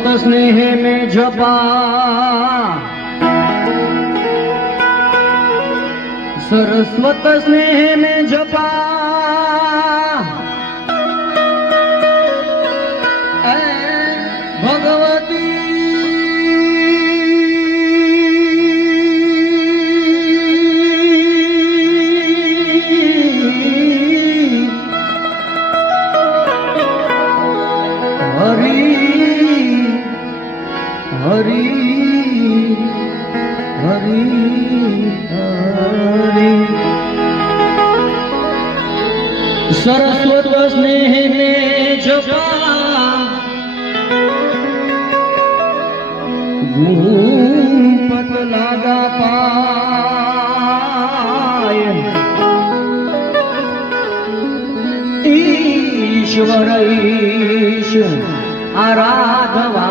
सरस्वत स्नेह में जपा, सरस्वत स्नेह में जपा, भगवती हरि हरि हरि हरि। सरस्वत स्नेह में जपा, घूमत लागा पाय, ईश्वर ईश आराधवा,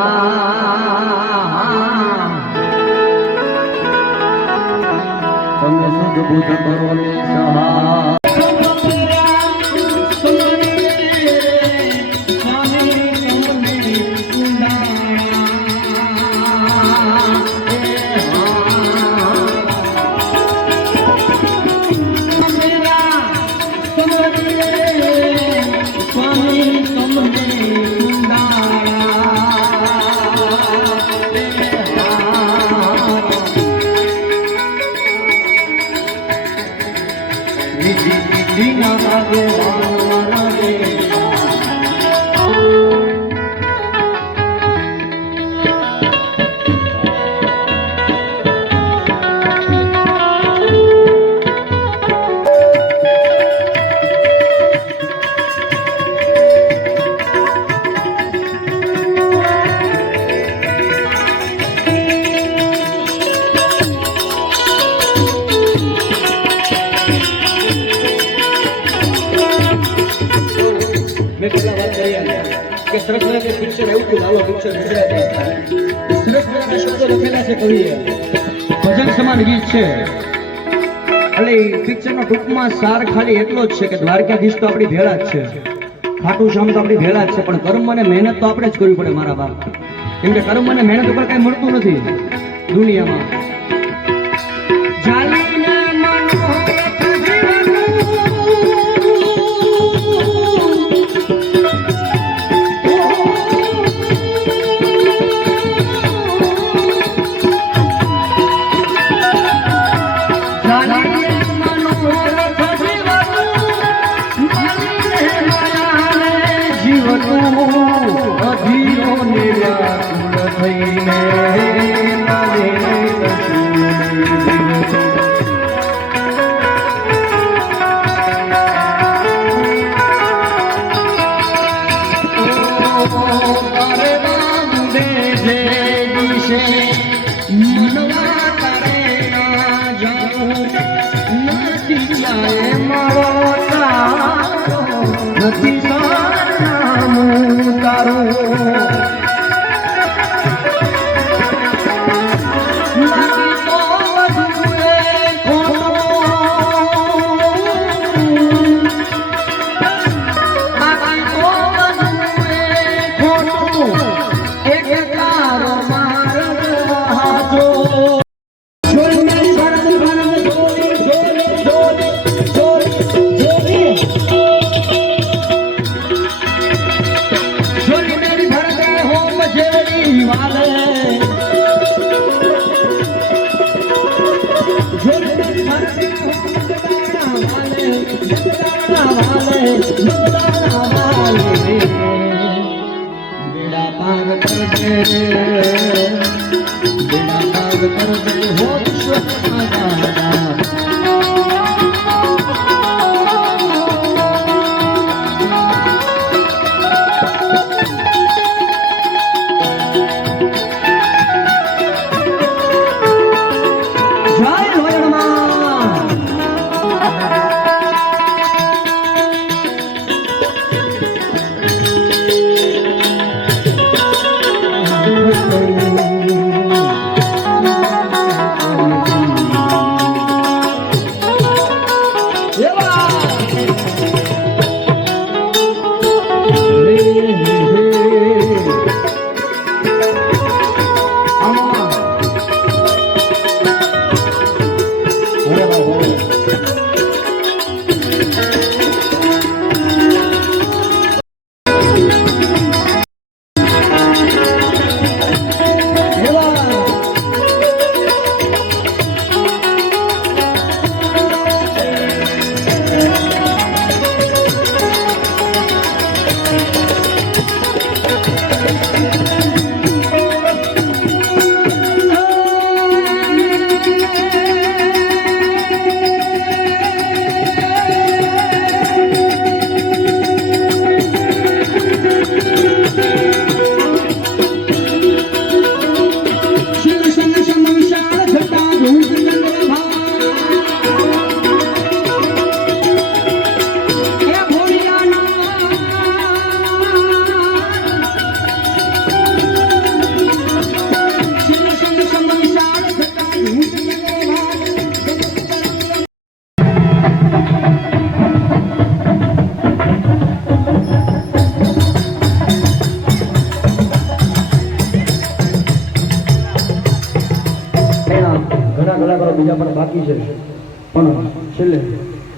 તમે સદબુદ્ધ કરો ને સહાય। પિક્ચર એવું કે લાલો પિક્ચર ગુજરાતી સરસ મજાના શબ્દો લખેલા છે કવિએ, ભજન સમાન ગીત છે। એટલે પિક્ચરનો ટૂંકમાં સાર ખાલી એટલો જ છે કે દ્વારકાધીશ તો આપણી ભેળા જ છે, ખાટુ શ્યામ તો આપણી ભેળા જ છે, પણ કર્મ અને મહેનત તો આપણે જ કરવી પડે મારા બાપ, કેમ કે કર્મ અને મહેનત ઉપર કઈ મળતું નથી દુનિયામાં। बेड़ा पार कर दे, बेड़ा पार कर दे हो ईश्वर ઘણા કલાકારો બીજા પણ બાકી છે, પણ છેલ્લે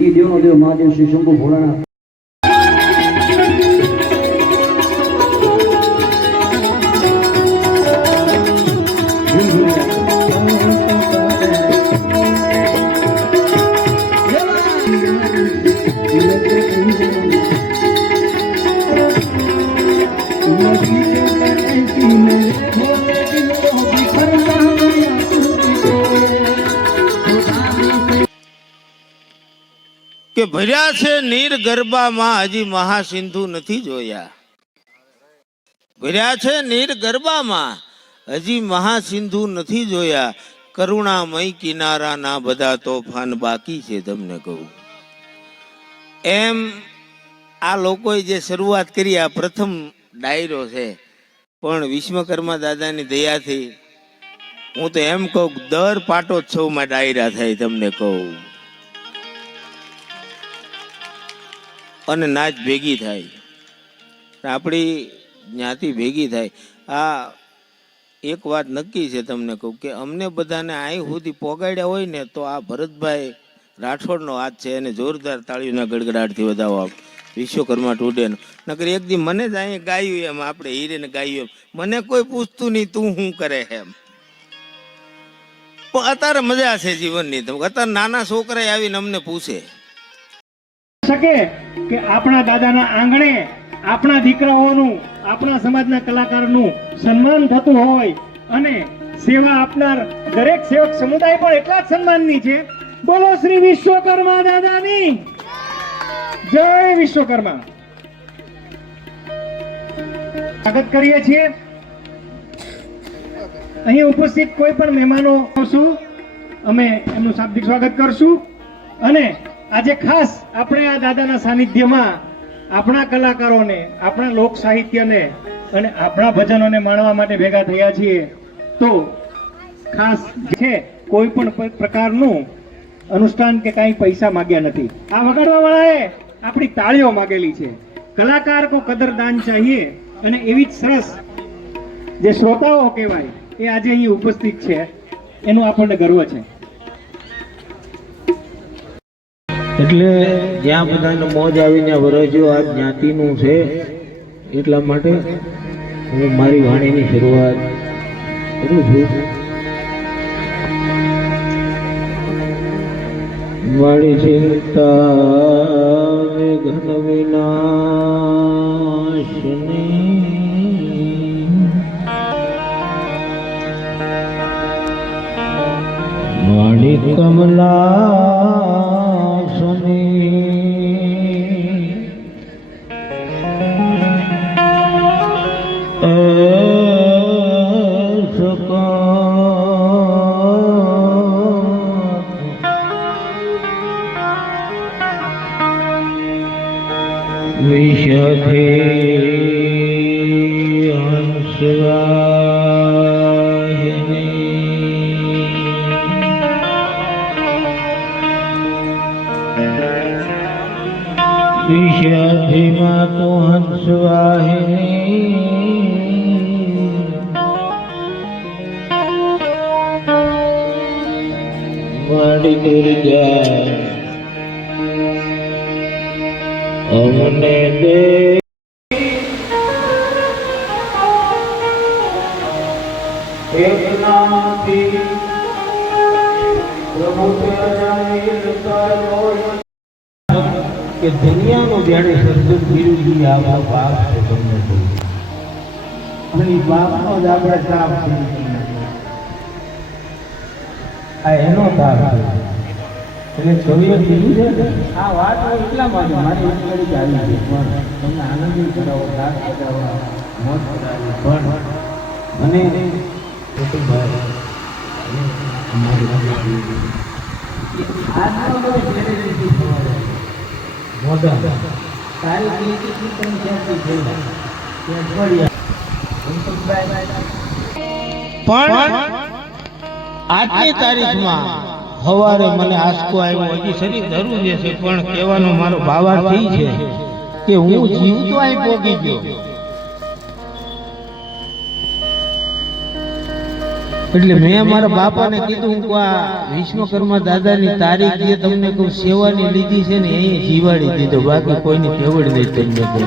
એ દેવનો દેવ મહાદેવ શ્રી શંભુ ભોળાનાથ કે ભર્યા છે નીર ગરબામાં હજી મહાસિંધુ નથી જોયા. ભર્યા છે નીર ગરબામાં હજી મહાસિંધુ નથી જોયા. કરુણામય કિનારાના બધા તોફાન બાકી છે તમને કહું. એમ આ લોકોએ જે શરૂઆત કરી આ પ્રથમ ડાયરો છે, પણ વિશ્વકર્મા દાદાની દયાથી હું તો એમ કહું દર પાટોત્સવમાં ડાયરા થાય તમને કહું, અને નાચ ભેગી થાય, આપણી જ્ઞાતિ ભેગી થાય. આ એક વાત નક્કી છે તમને કહું કે અમને બધાને અહીં સુધી પોગાડ્યા હોય ને તો આ ભરતભાઈ રાઠોડનો હાથ છે, એને જોરદાર તાળીઓના ગડગડાટથી વધાવો વિશ્વકર્મા ટુડેનો. નકર એક દી મને જ અહીંયા ગાયું એમ, આપણે હીરેને ગાયું એમ, મને કોઈ પૂછતું નહીં તું શું કરે એમ. પણ અત્યારે મજા છે જીવનની. અત્યારે નાના છોકરા આવીને અમને પૂછે શકે કે આપણા દાદાના આંગણે આપણા દીકરાઓનું, આપણા સમાજના કલાકારનું સન્માન થતું હોય અને સેવા આપનાર દરેક સેવક સમુદાય પણ એટલા જ સન્માનની છે. બોલો શ્રી વિશ્વકર્મા દાદાની જય. વિશ્વકર્મા સ્વાગત કરીએ છીએ. અહીં ઉપસ્થિત કોઈ પણ મહેમાનો આવશું, અમે એમનું શાબ્દિક સ્વાગત કરશું. અને આજે ખાસ આપણે આ દાદાના સાનિધ્યમાં આપણા કલાકારોને, આપણા લોક સાહિત્યને અને આપણા ભજનોને માણવા માટે ભેગા થયા છીએ. તો ખાસ છે કોઈ પણ પ્રકારનું અનુષ્ઠાન કે કાંઈ પૈસા માગ્યા નથી. આ વગાડવા વાળાએ આપણી તાળીઓ માગેલી છે. કલાકાર કો કદરદાન ચાહીએ. અને એવી જ સરસ જે શ્રોતાઓ કહેવાય એ આજે અહીં ઉપસ્થિત છે, એનું આપણને ગર્વ છે. એટલે જ્યાં બધાને મોજ આવીને વરજ્યો આ જ્ઞાતિનું છે, એટલા માટે હું મારી વાણીની શરૂઆત કરું છું. મારી ચિંતા ઘન વિનાશની, મારી કમલા વિષધે હંસવાહિની, વિષધિમાં તો હંસવાહિની, મારી દુર્ગા અમને દે. કે દુનિયાનો જાણે સર્જન કર્યું આવા પાપ છે તમને કહું, અને એ પાપનો જ આપણે તાપ છે. આ એનો તાપ છે. એટલે છોડીઓ કીધું છે આ વાત એટલા માટે મારી ઉત્તરી જ આવી છે, પણ તમને આનંદ કરાવો, દાદ કરાવો, મોજ કરાવી. પણ મને કુટુંબભાઈ અમારી મોટા તારી કીર્તિ પણ ક્યાંથી થયેલા ત્યાં પણ આજની તારીખમાં સવારે મને આંસકો આવ્યો. હજી શરીર ધરું જે છે, પણ કહેવાનો મારો ભાવાર્થ એ છે કે હું જીવતો અહીં પહોંચી ગયો. એટલે મેં મારા બાપાને કીધું કે આ વિશ્વકર્મા દાદાની તારીખ જે તમને કહું સેવાની લીધી છે ને એ જીવાડી દીધો, બાકી કોઈની કેવડ નહીં તમને કહું.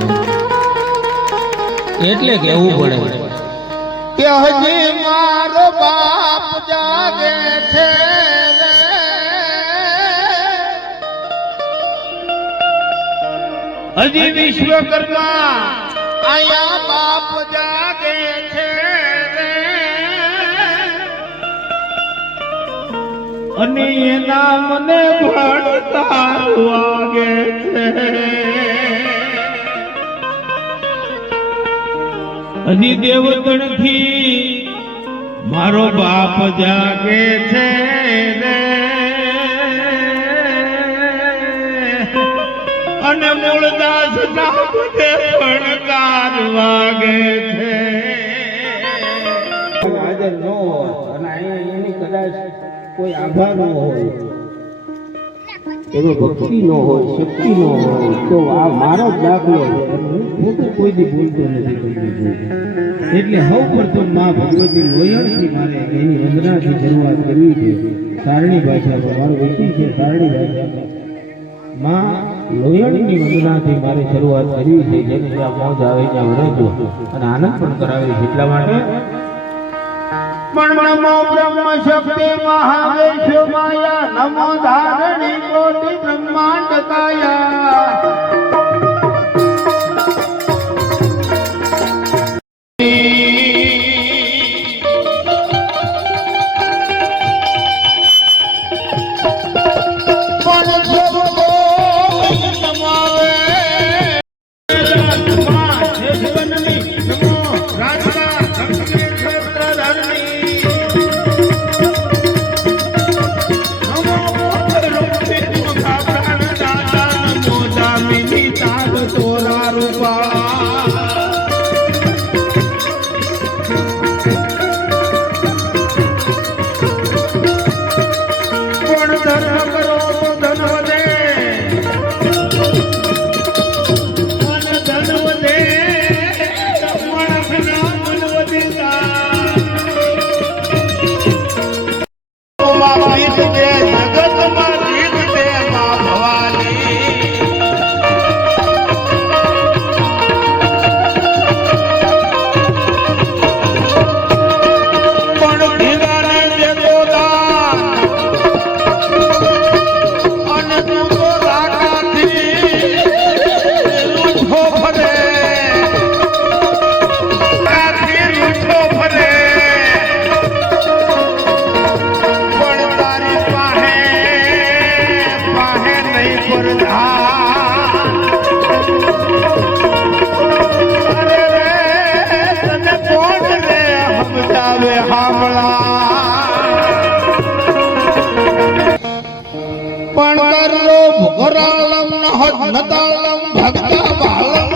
એટલે કેવું પડે કે હજી મારો બાપ જાગે છે રે, હજી વિશ્વકર્મા આયા બાપ જાગે છે રે, અને એના મને ભણતા વાગે છે. હજી દેવગણથી મારો બાપ જાગે છે રે, અને મૂળદાસ ના બધે ભણકાર વાગે છે. હાજર ન હોય અને અહીંયા એની કદાચ કોઈ આભા ન હોય, એમાં ભક્તિ ન હોય, શક્તિ ન હોય, તો આ મારો જ દાખલો છે. હું તો કોઈ દી બોલતો નથી. એટલે સૌ પ્રથમ માં ભગવતી લોયણથી મારે એની વંદનાથી શરૂઆત કરવી છે. સારણી ભાષામાં મારું વિષય છે સારણી ભાષામાં. માં લોયણની વંદનાથી મારે શરૂઆત કરવી છે. જેને જ્યાં મોજ આવે ત્યાં વરજો અને આનંદ પણ કરાવે છે. એટલા માટે નમો બ્રહ્મ શક્તિ મહાવેશ માયા, નમો ધારણી કોટી બ્રહ્માંડ કાયા. ભોરાળમ નતાળમ ભક્તા બાળમ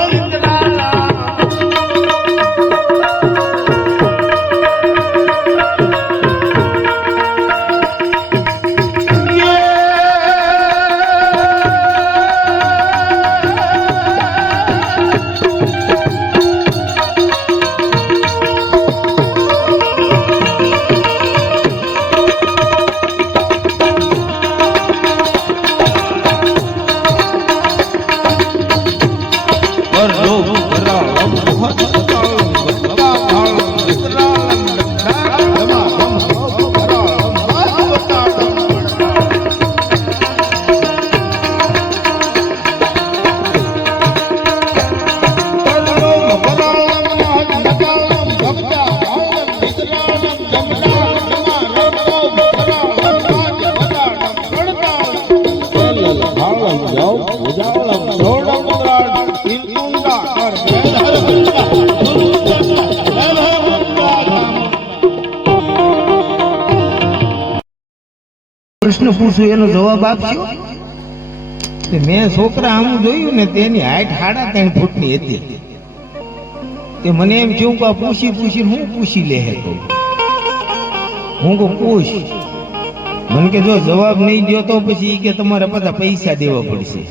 પ્રશ્ન પૂછું એનો જવાબ આપજો. મેં છોકરા આમ જોયું ને તેની હાઈટ 3.5 ફૂટની હતી. તે મને એમ થયું કે પૂછી હું પૂછી લે તો હું કહું પૂછ. મને કે જો જવાબ નહીં દો તો પછી કે તમારે બધા પૈસા દેવા પડશે.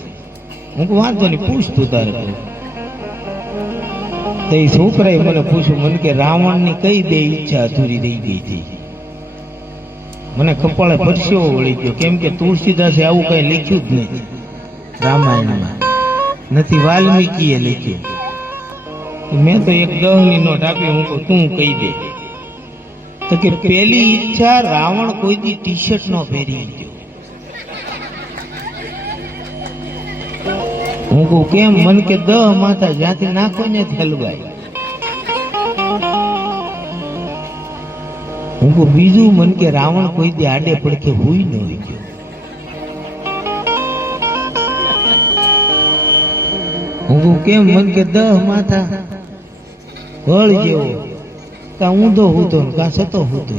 હું કહું વાંધો નહીં પૂછ તું તારે. તો એ છોકરાએ મને પૂછ્યું, મને કે રાવણની કઈ બે ઈચ્છા અધૂરી રહી ગઈ હતી? મને કપાળે પરસેવો વળી ગયો, કેમ કે તુલસીદાસે આવું કઈ લખ્યું જ નહીં રામાયણમાં, નથી વાલ્મીકીએ લખ્યું. મેં તો એક 10 ની નોટ આપી, હું કહું તું કહી દે. તો કે પેલી ઈચ્છા રાવણ કોઈ દી ટી-શર્ટ નો પહેરી ગયો. હું કહું કેમ? મન કે 10 માથા જ્યાંથી નાખો ને હલવાય. હું કહું બીજું, મન કે રાવણ કોઈ દી આડે પડકે હુઈ ન હોય ગયો. હું કહું કેમ? મન કે 10 માથા વળ જેવો, કાં ઊંધો હૂતો કાં સતો હૂતો.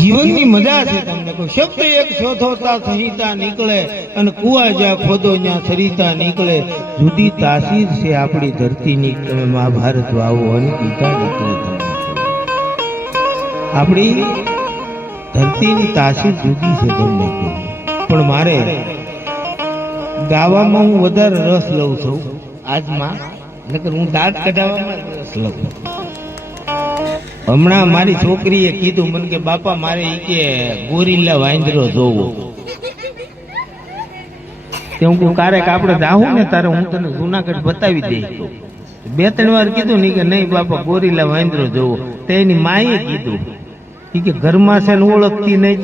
જીવનની મજા છે તમને કહું. શબ્દ એક શોધોતા સંહિતા નીકળે, અને કુવા જ્યાં ખોદો ત્યાં સરિતા નીકળે. જુદી તાસીર છે આપણી ધરતીની. તમે મહાભારત વાવો અને ગીતા નીકળે. આપણી ધરતીની તાસીર જુદી છે તમને કહું. પણ મારે ગાવામાં હું વધારે રસ લઉં છું આજમાં, નકર હું દાંત કઢાવવામાં રસ લઉં. હમણાં મારી છોકરીએ કીધું મને કે બાપા મારે ઈ કે ગોરીલા વાંદરો જોવો. તે હું કહું ક્યારેક આપણે જાવું ને તારે હું તને જુનાગઢ બતાવી દઈશ. 2-3 વાર કીધું ને કે નહીં બાપા ગોરીલા વાંદરો જોવો. તે એની માએ કીધું ઈ કે ઘરમાં છે ને ઓળખતી નહીં.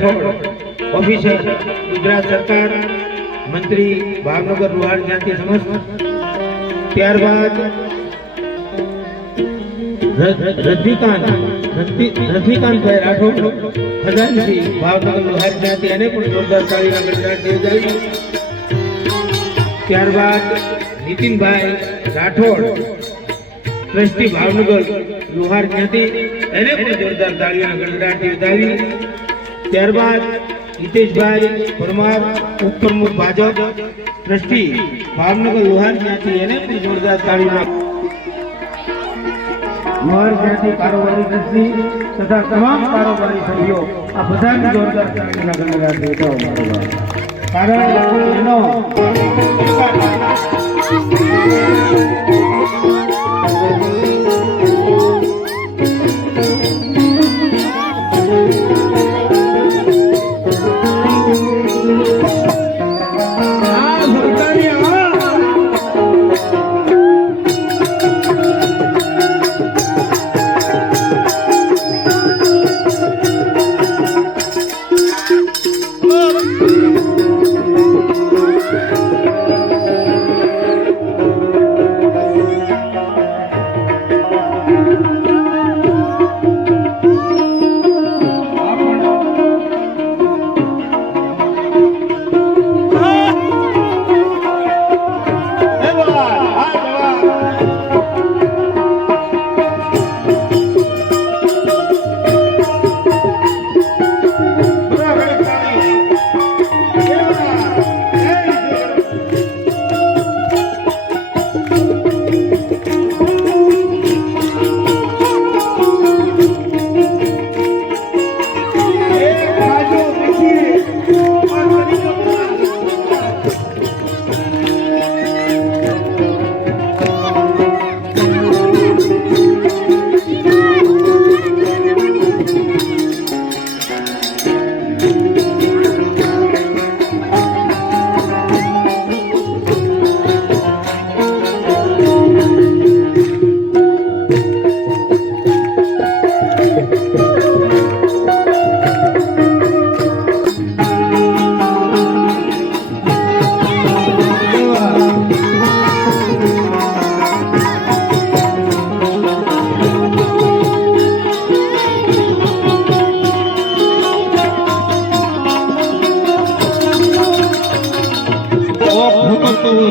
રાઠોડ ઓફિસર ગુજરાત સરકાર મંત્રી ભાવનગર લુહાર જ્ઞાતિ સમસ્ત. ત્યારબાદ રજનીકાંતભાઈ રાઠોડ ખજાનચી ભાવનગર લુહાર જ્ઞાતિ, એને પણ જોરદાર તાળીના ગણગણાટથી વધાવી. ત્યારબાદ નીતિનભાઈ રાઠોડ ટ્રસ્ટી ભાવનગર લુહાર જ્ઞાતિ, એને પણ જોરદાર તાળીના ગણગણાટથી વધાવી. ત્યારબાદ હિતેશભાઈ પરમાર ઉપપ્રમુખ ભાજપ ટ્રસ્ટી ભાવનગર લુહાર જ્ઞાતિ, એને પણ જોરદાર તાળીના લુહાર જ્ઞાતિ કારોબારી ટ્રસ્ટી તથા તમામ કારોબારી સભ્યો આ બધાને જોરદાર તાળીના ગણગણાટથી વધાવો. કારણ એનો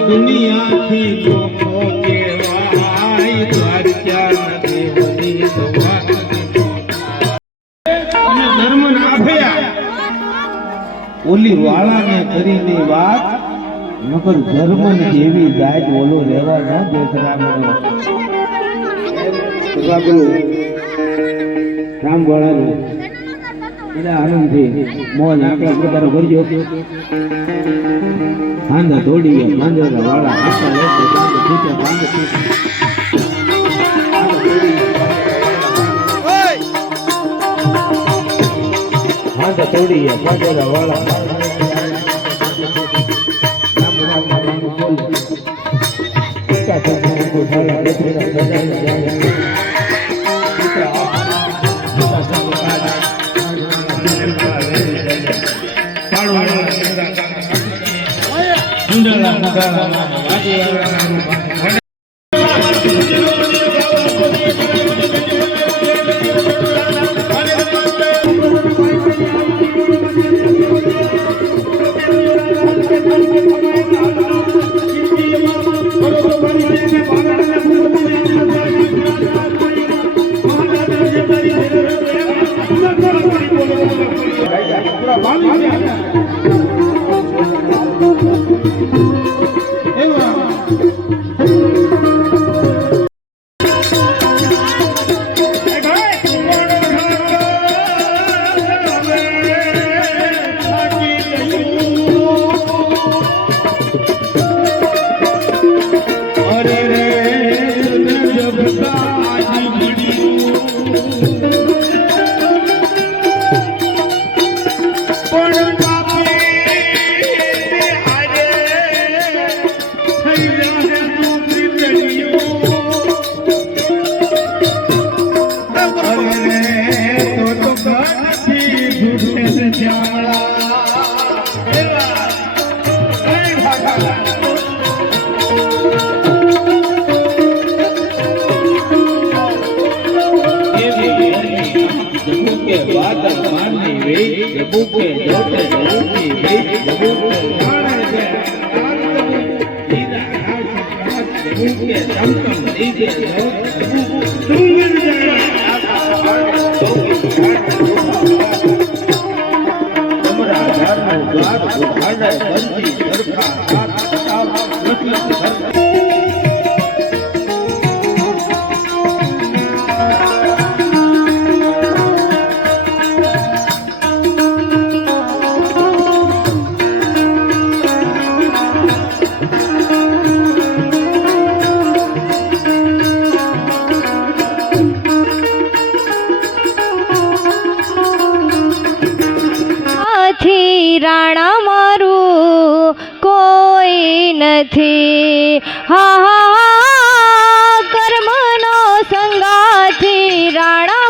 દુનિયાથી લોકો કેવાય દ્વારકા નદી બની અને ધર્મ ના ભયા ઓલી વાળાને કરીને વાત નકર ધર્મ ને જેવી જાત ઓલો લેવા ન દે. રામ વાળાનું એના આનંદથી મોજ આટલા પ્રકારો કરજો. હાંધા તોડીએ માંજરા વાળા આખા લેશે પાંચ ફૂટે હાંધા તોડીએ માંજરા વાળા મૂકે ચમચમ દીજે તમારા ઘરનું દ્વાર ઉઘાડે બંધી સરખા હાથ પતાવ નથી સરખા રાણા મારું કોઈ નથી, હા હા કર્મનો સંગાથી રાણા